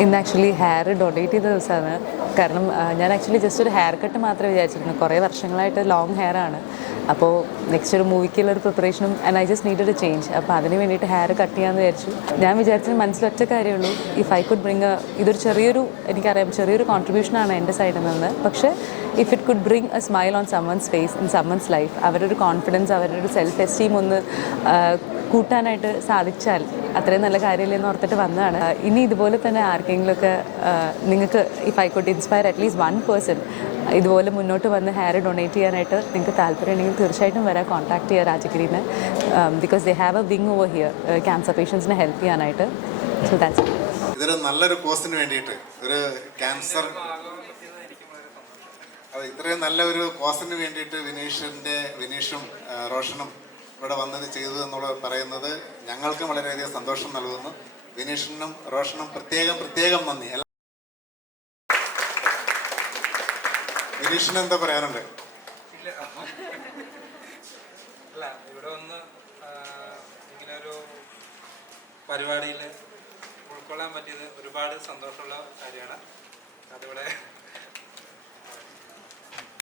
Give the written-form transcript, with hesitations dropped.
ഇന്ന് actually hair donate ചെയ്ത ദിവസമാണ്. കാരണം ഞാൻ ആക്ച്വലി ജസ്റ്റ് ഒരു ഹെയർ കട്ട് മാത്രമേ വിചാരിച്ചിരുന്നു. കുറേ വർഷങ്ങളായിട്ട് ലോങ് ഹെയർ ആണ്. അപ്പോൾ നെക്സ്റ്റ് ഒരു മൂവിക്കുള്ള ഒരു പ്രിപ്പറേഷനും and I just needed a change. അപ്പോൾ അതിന് വേണ്ടിയിട്ട് ഹെയർ കട്ട് ചെയ്യാമെന്ന് വിചാരിച്ചു. ഞാൻ വിചാരിച്ചത് മനസ്സിലൊറ്റ കാര്യമുള്ളൂ, ഇഫ് ഐ കുഡ് ബ്രിങ് ഇതൊരു എനിക്കറിയാം ചെറിയൊരു കോൺട്രിബ്യൂഷനാണ് എൻ്റെ സൈഡിൽ നിന്ന്. പക്ഷേ if it could bring a smile on someone's face in someone's life, അവരൊരു കോൺഫിഡൻസ്, അവരുടെ ഒരു സെൽഫ് എസ്റ്റീം ഒന്ന് കൂട്ടാനായിട്ട് സാധിച്ചാൽ അത്രയും നല്ല കാര്യമില്ലെന്ന് ഓർത്തിട്ട് വന്നതാണ്. ഇനി ഇതുപോലെ തന്നെ ആർക്കെങ്കിലുമൊക്കെ നിങ്ങൾക്ക് if I could inspire at least one person ഇതുപോലെ മുന്നോട്ട് വന്ന് ഹെയർ ഡൊണേറ്റ് ചെയ്യാനായിട്ട് നിങ്ങൾക്ക് താല്പര്യമുണ്ടെങ്കിൽ തീർച്ചയായിട്ടും വരാൻ കോൺടാക്ട് ചെയ്യുക രാജഗിരിനെ. Because they have a wing over here cancer പേഷ്യൻസിനെ ഹെൽപ്പ് ചെയ്യാനായിട്ട്. So that's it. ഇതൊരു നല്ലൊരു കോസിന് വേണ്ടിയിട്ട് ഒരു ക്യാൻസർ ഇത്രയും നല്ലൊരു കോസിന് വേണ്ടിയിട്ട് വിനീഷും റോഷനും ഇവിടെ വന്നത് ചെയ്തു എന്നുള്ളത് പറയുന്നത് ഞങ്ങൾക്കും വളരെയധികം സന്തോഷം നൽകുന്നു. വിനീഷിനും റോഷനും പ്രത്യേകം നന്ദി. വിനീഷിന് എന്താ പറയാനുണ്ട്? അല്ല, ഇവിടെ ഒന്ന് ഇങ്ങനെ ഒരു പരിപാടിയിൽ ഉൾക്കൊള്ളാൻ പറ്റിയത് ഒരുപാട് സന്തോഷമുള്ള കാര്യമാണ്. അതിവിടെ